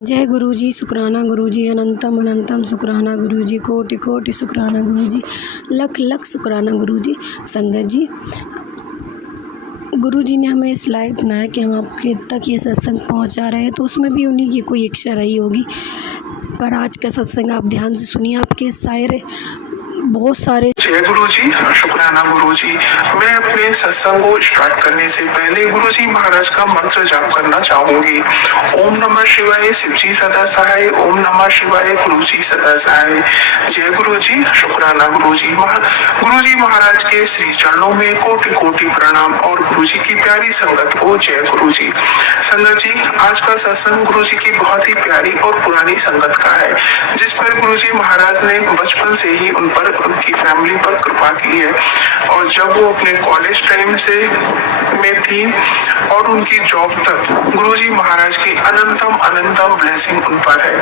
जय गुरुजी, शुक्राना गुरुजी, अनंतम अनंतम शुक्राना गुरुजी, कोटि कोटि शुक्राना गुरुजी, लख लख शुक्राना गुरुजी। संगत जी, गुरुजी ने हमें इस लायक बनाया कि हम आपके तक ये सत्संग पहुंचा रहे हैं, तो उसमें भी उन्हीं की कोई इच्छा रही होगी। पर आज का सत्संग आप ध्यान से सुनिए, आपके शायरे बहुत सारे। जय गुरुजी, शुक्राना गुरुजी। मैं अपने सत्संग को स्टार्ट करने से पहले गुरुजी महाराज का मंत्र जाप करना चाहूंगी। ओम नमः शिवाय, शिवजी सदा सहाय। ओम नमः शिवाय, गुरुजी सदा सहाय। जय गुरुजी, शुक्राना गुरुजी। गुरुजी महाराज के श्री चरणों में कोटि कोटि प्रणाम और गुरुजी की प्यारी संगत को जय गुरुजी। संगत जी, आज का सत्संग गुरुजी की बहुत ही प्यारी और पुरानी संगत का है, जिस पर गुरुजी महाराज ने बचपन से ही उन पर, उनकी फैमिली पर कृपा की है। और जब वो अपने कॉलेज टाइम से में थी और उनकी जॉब तक गुरुजी महाराज की अनंतम अनंतम ब्लेसिंग उन पर है।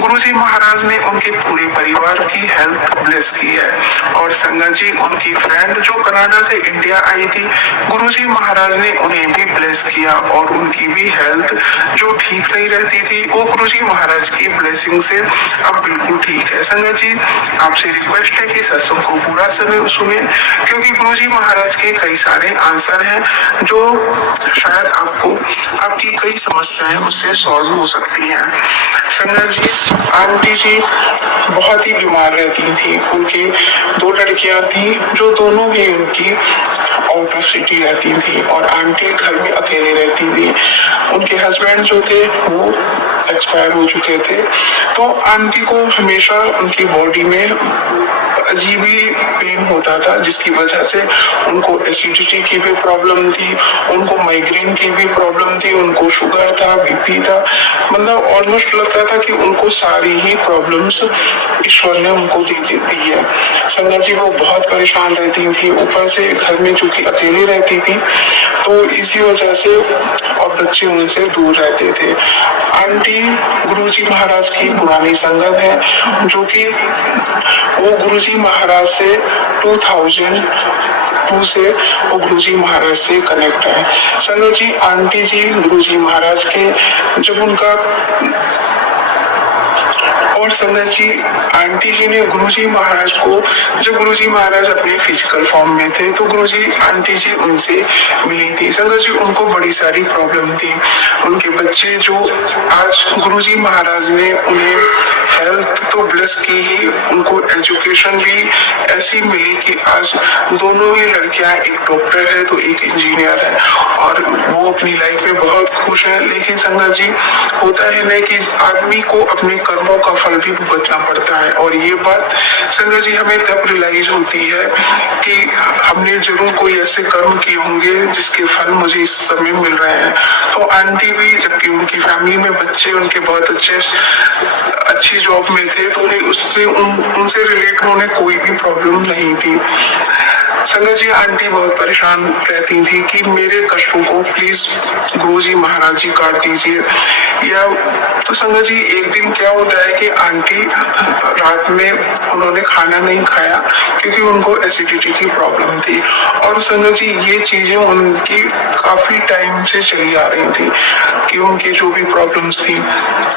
गुरुजी महाराज ने उनके पूरे परिवार की हेल्थ ब्लेस की है। और संगत जी, उनकी फ्रेंड जो कनाडा से इंडिया आई थी, गुरुजी महाराज ने उन्हें भी ब्लेस किया और उनकी भी हेल्थ जो ठीक नहीं रहती थी, वो गुरुजी महाराज की ब्लेसिंग से अब बिल्कुल ठीक है। संगत जी, आपसे रिक्वेस्ट है कि सत्संग को पूरा समय सुने, क्योंकि गुरुजी महाराज के कई सारे आंसर हैं जो शायद आपको, आपकी कई समस्याएं उससे सॉल्व हो सकती हैं। संगत जी, आंटी जी बहुत ही बीमार रहती थी। उनकी 2 लड़कियां थी जो दोनों ही उनकी आउट ऑफ सिटी रहती थी और आंटी घर में अकेले रहती थी। उनके हस्बैंड जो थे वो एक्सपायर हो चुके थे, तो आंटी को हमेशा उनकी बॉडी में अजीब ही पेन होता था, जिसकी वजह से उनको एसिडिटी की भी प्रॉब्लम थी, उनको माइग्रेन की भी प्रॉब्लम थी, उनको शुगर था, बीपी था। मतलब ऑलमोस्ट लगता था कि उनको सारी ही प्रॉब्लम्स ईश्वर ने उनको दी है। संगत जी, वो बहुत परेशान रहती थी, ऊपर से घर में चूंकि अकेली रहती थी, तो इसी वजह से और बच्चे उनसे दूर रहते थे। आंटी गुरुजी महाराज की पुरानी संगत है, जो कि वो गुरुजी महाराज से 2002 से वो गुरुजी महाराज से कनेक्ट है। संगत जी, आंटी जी गुरुजी महाराज के जब उनका, और संगत जी, आंटी जी ने गुरुजी महाराज को, जब गुरुजी महाराज अपने फिजिकल फॉर्म में थे, तो गुरुजी आंटी जी उनसे मिली थी। संगत जी, उनको बड़ी सारी प्रॉब्लम थी। उनके बच्चे जो आज गुरुजी महाराज ने उन्हें हेल्थ तो ब्लेस की ही, उनको एजुकेशन भी ऐसी मिली कि आज दोनों ही लड़कियां, एक डॉक्टर है तो एक इंजीनियर है, और वो अपनी लाइफ में बहुत खुश है। लेकिन संगत जी, होता है ना कि आदमी को अपने कर्मों का फल भी भुगतना पड़ता है, और ये बात संगत जी हमें तब रियलाइज होती है कि हमने जरूर कोई ऐसे कर्म किए होंगे जिसके फल मुझे इस समय मिल रहे हैं। तो आंटी भी, जबकि उनकी फैमिली में बच्चे उनके बहुत अच्छी जॉब में थे, तो उन्हें उनसे रिलेट होने कोई भी प्रॉब्लम नहीं थी। संगत जी, आंटी बहुत परेशान रहती थी कि मेरे कष्टों को प्लीज गुरुजी महाराज जी काट दीजिए। या तो संगत जी, एक दिन क्या होता है कि आंटी रात में उन्होंने खाना नहीं खाया क्योंकि उनको एसिडिटी की प्रॉब्लम थी। और संगत जी, ये चीजें उनकी काफी टाइम से चली आ रही थी कि उनकी जो भी प्रॉब्लम्स थी।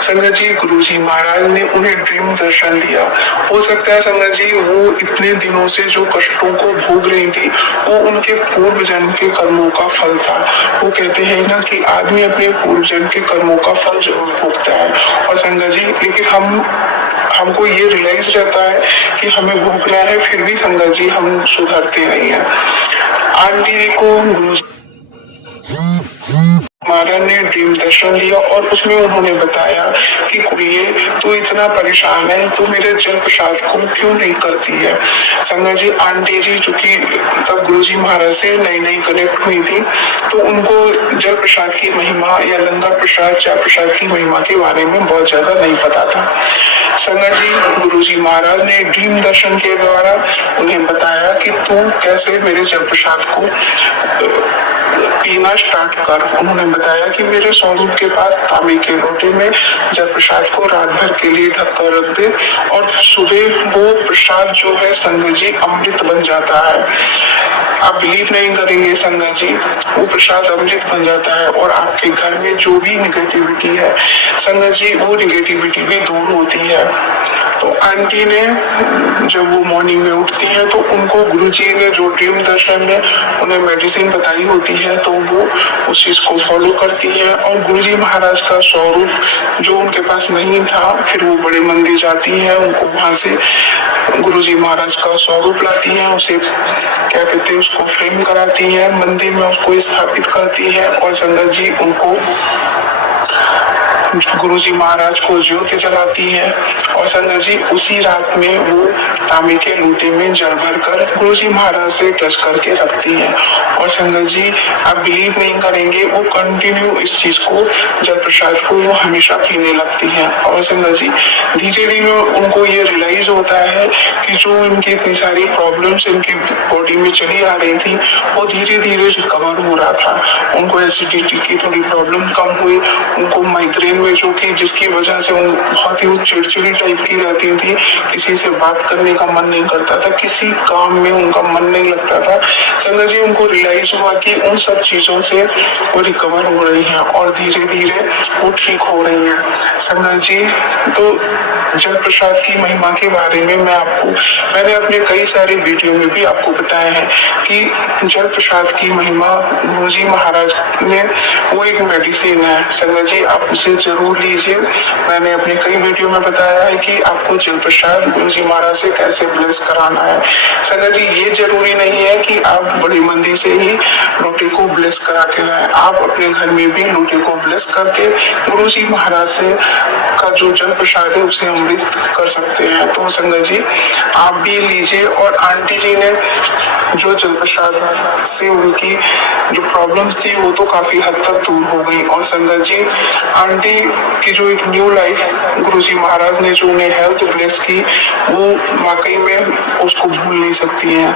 संगत जी, गुरुजी महाराज ने उन्हें ड्रीम दर्शन दिया। हो सकता है संगत जी, वो इतने दिनों से जो कष्टों को भोग रही थी, वो उनके पूर्व जन्म के कर्मों का फल था। वो कहते हैं ना कि आदमी अपने पूर्व जन्म के कर्मों का फल जरूर भोगता है। और संगत जी, लेकिन हमको ये रियलाइज रहता है कि हमें भोगना है, फिर भी संगत जी हम सुधरते नहीं है। आंटी को गुरुजी महाराज ने ड्रीम दर्शन दिया और उसमें उन्होंने बताया कि कुड़िए, तू इतना परेशान है, तू मेरे जल प्रसाद को क्यों नहीं करती है। संगत जी, आंटी जी चूंकि तब गुरुजी महाराज से नई नई कनेक्ट हुई थी, तो उनको जल प्रसाद की महिमा या लंगर प्रसाद, चाय प्रसाद की महिमा के बारे में बहुत ज्यादा नहीं पता था। संगत जी, गुरुजी महाराज ने ड्रीम दर्शन के द्वारा उन्हें बताया कि तू कैसे मेरे जल प्रसाद को पीना स्टार्ट कर। उन्होंने बताया कि मेरे स्वरूप के पास तांबे के लोटे में जल प्रसाद को रात भर के लिए ढक कर रख दे और सुबह वो प्रसाद जो है संगत जी अमृत बन जाता है। आप बिलीव नहीं करेंगे संगत जी, वो प्रसाद अमृत बन जाता है और आपके घर में जो भी निगेटिविटी है संगत जी, वो निगेटिविटी भी दूर होती है। तो आंटी ने जब वो मॉर्निंग में उठती है तो उनको गुरुजी ने जो ड्रीम दर्शन में उन्हें मेडिसिन बताई होती है तो वो उस चीज को फॉलो करती है और गुरुजी महाराज का स्वरूप जो उनके पास नहीं था, फिर वो बड़े मंदिर जाती है, उनको वहां से गुरुजी महाराज का स्वरूप लाती है, उसे क्या कहते हैं उसको फ्रेम कराती है, मंदिर में उसको स्थापित करती है और संगत जी उनको गुरुजी महाराज को ज्योति जलाती है और संगत जी उसी रात में वो तांबे के लोटे में जल भर कर गुरुजी महाराज से टच करके रखती है और संगत जी आप बिलीव नहीं करेंगे, वो कंटिन्यू इस चीज को जल प्रसाद को वो हमेशा पीने लगती है और संगत जी धीरे धीरे उनको ये रियलाइज होता है कि जो इनकी इतनी सारी प्रॉब्लम्स इनकी बॉडी में चली आ रही थी वो धीरे धीरे रिकवर हो रहा था। उनको एसिडिटी की थोड़ी प्रॉब्लम कम हुई, उनको माइग्रेन में जो कि जिसकी वजह से वो बहुत ही चिड़चिड़ी टाइप की रहती थी, किसी से बात करने का मन नहीं करता था, किसी काम में उनका मन नहीं लगता था। संगत जी उनको रियलाइज हुआ कि उन सब चीजों से वो रिकवर हो रही हैं और धीरे धीरे वो ठीक हो रही हैं। संगत जी तो जल प्रसाद की महिमा के बारे में मैंने अपने कई सारे वीडियो में भी आपको बताया है कि जल प्रसाद की महिमा गुरुजी महाराज ने वो एक मेडिसिन है। संगत जी आप उसे जरूर लीजिए। मैंने अपने कई वीडियो में बताया है कि आपको जल प्रसाद गुरुजी महाराज से कैसे ब्लेस कराना है। संगत जी ये जरूरी नहीं है कि आप बड़ी मंदिर से ही लोटे को ब्लेस करा के लाए, आप अपने घर में भी लोटे को ब्लेस करके गुरुजी महाराज से का जो जल प्रसाद है उसे अमृत कर सकते हैं। तो संगत जी आप भी लीजिए और आंटी जी ने जो जल प्रसाद से उनकी जो प्रॉब्लम्स थी वो तो काफी हद तक दूर हो गई और संगत जी आंटी की जो एक न्यू लाइफ गुरुजी महाराज ने जो उन्हें हेल्थ ब्लेस की वो वाकई में उसको भूल नहीं सकती हैं।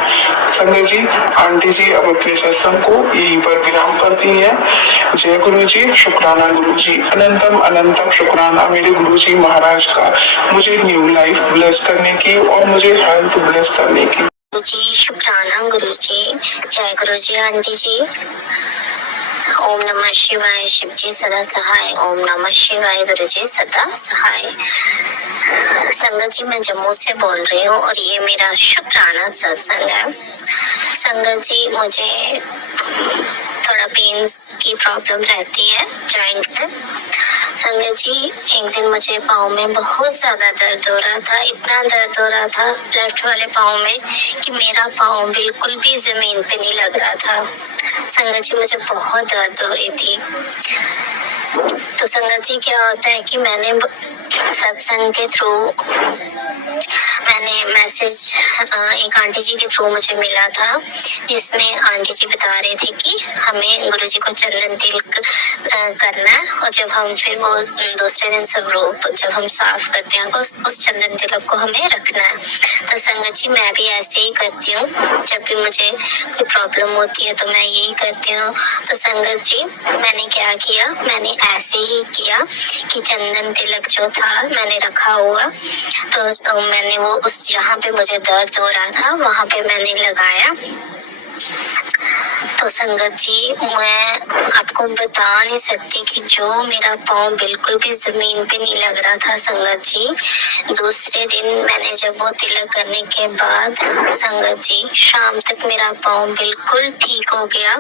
संगत जी आंटी जी अब अपने सत्संग को यहीं पर विराम करती हैं। जय गुरु जी, शुक्राना गुरु जी, अनंतम अनंतम शुक्राना मेरे गुरुजी महाराज का मुझे न्यू लाइफ ब्लेस करने की और मुझे हेल्थ ब्लेस करने की। जी शुक्राना गुरु जी। जय गुरु जी आंटी जी। ओम नमः शिवाय। शिव जी सदा सहाय। ओम नमः शिवाय। गुरु जी सदा सहाय। संगत जी मैं जम्मू से बोल रही हूँ और ये मेरा शुक्राना सत्संग है। संगत जी मुझे थोड़ा पेन्स की प्रॉब्लम रहती है जॉइंट में। संगत जी एक दिन मुझे पाँव में बहुत ज्यादा दर्द हो रहा था, इतना दर्द हो रहा था लेफ्ट वाले पाँव में कि मेरा पाँव बिल्कुल भी जमीन पे नहीं लग रहा था। संगत जी मुझे बहुत दर्द हो रही थी। तो संगत जी क्या होता है कि मैंने सत्संग के थ्रू मैंने मैसेज एक आंटी जी के थ्रू मुझे मिला था जिसमें आंटी जी बता रहे थे कि हमें गुरु जी को चंदन तिलक करना है और जब हम फिर वो दूसरे दिन सब रूप जब हम साफ करते हैं तो उस चंदन तिलक को हमें रखना है। तो संगत जी मैं भी ऐसे ही करती हूँ, जब भी मुझे कोई प्रॉब्लम होती है तो मैं यही करती हूँ। तो संगत जी मैंने क्या किया, मैंने ऐसे ही किया कि चंदन तिलक जो था मैंने रखा हुआ तो मैंने वो उस जहाँ पे मुझे दर्द हो रहा था वहां पे मैंने लगाया। तो संगत जी मैं आपको बता नहीं सकती कि जो मेरा पाँव बिल्कुल भी जमीन पे नहीं लग रहा था संगत जी, दूसरे दिन मैंने जब वो तिलक करने के बाद संगत जी शाम तक मेरा पाँव बिल्कुल ठीक हो गया।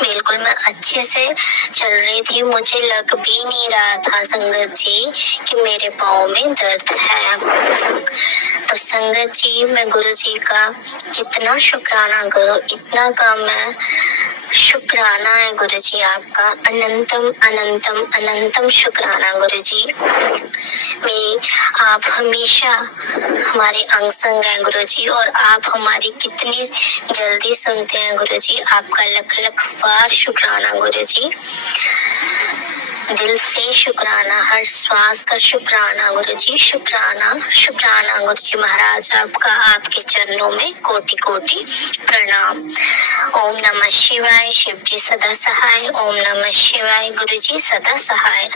बिल्कुल मैं अच्छे से चल रही थी, मुझे लग भी नहीं रहा था संगत जी कि मेरे पाँव में दर्द है। तो संगत जी मैं गुरु जी का जितना शुक्राना करूं इतना कम है। शुक्राना है गुरु जी आपका, अनंतम अनंतम अनंतम शुक्राना गुरु जी। आप हमेशा हमारे अंग संग हैं गुरु जी और आप हमारी कितनी जल्दी सुनते हैं गुरु जी, आपका लख लख बार शुक्राना गुरु जी। दिल से शुक्राना, हर श्वास का शुक्राना गुरुजी, शुक्राना शुक्राना गुरुजी महाराज, आपका आपके चरणों में कोटि कोटि प्रणाम। ओम नमः शिवाय, शिव जी सदा सहाय। ओम नमः शिवाय, गुरुजी सदा सहाय।